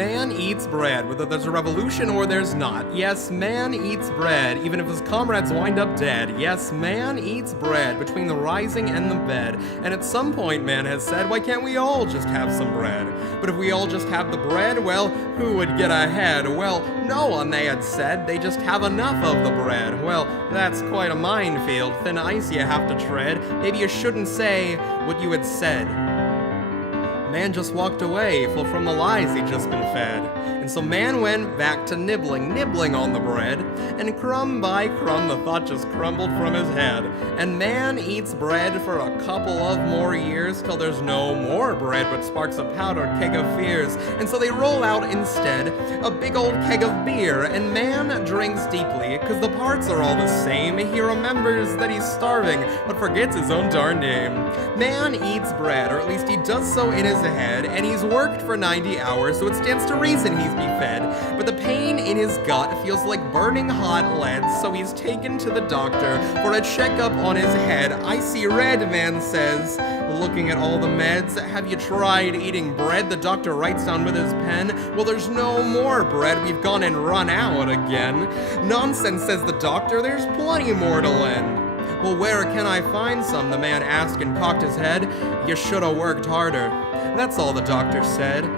Man eats bread, whether there's a revolution or there's not. Yes, man eats bread, even if his comrades wind up dead. Yes, man eats bread between the rising and the bed. And at some point, man has said, why can't we all just have some bread? But if we all just have the bread, well, who would get ahead? Well, no one, they had said. They just have enough of the bread. Well, that's quite a minefield. Thin ice you have to tread. Maybe you shouldn't say what you had said. Man just walked away, full from the lies he'd just been fed. And so man went back to nibbling on the bread, and crumb by crumb the thought just crumbled from his head. And man eats bread for a couple of more years, till there's no more bread but sparks a powdered keg of fears. And so they roll out instead a big old keg of beer, and man drinks deeply, 'cause the parts are all the same. He remembers that he's starving, but forgets his own darn name. Man eats bread, or at least he does so in his head, and he's worked for 90 hours, so it stands to reason he's be fed. But the pain in his gut feels like burning hot lead, so he's taken to the doctor for a checkup on his head. I see red, man says, looking at all the meds. Have you tried eating bread? The doctor writes down with his pen. Well, there's no more bread, we've gone and run out again. Nonsense, says the doctor, there's plenty more to lend. Well, where can I find some? The man asked and cocked his head. You shoulda worked harder. That's all the doctor said.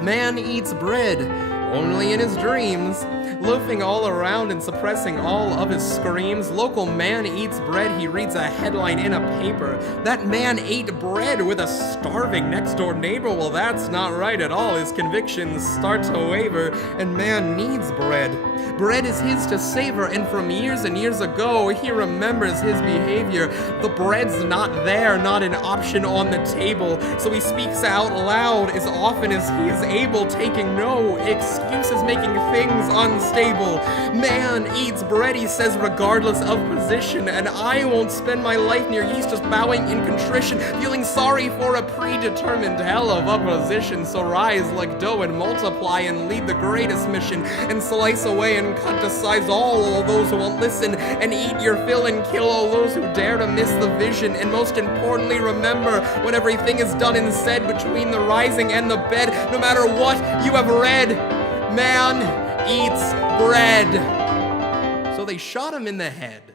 Man eats bread, only in his dreams, loafing all around and suppressing all of his screams. Local man eats bread, he reads a headline in a paper. That man ate bread with a starving next-door neighbor. Well, that's not right at all. His convictions start to waver, and man needs bread. Bread is his to savor, and from years and years ago, he remembers his behavior. The bread's not there, not an option on the table, so he speaks out loud as often as he is able, taking no excuses, making things unstable. Man eats bread, he says, regardless of position, and I won't spend my life near yeast just bowing in contrition, feeling sorry for a predetermined hell of a position. So rise like dough and multiply and lead the greatest mission, and slice away and cut to size all those who won't listen, and eat your fill and kill all those who dare to miss the vision. And most importantly, remember, when everything is done and said, between the rising and the bed, no matter what you have read, man eats bread. So they shot him in the head.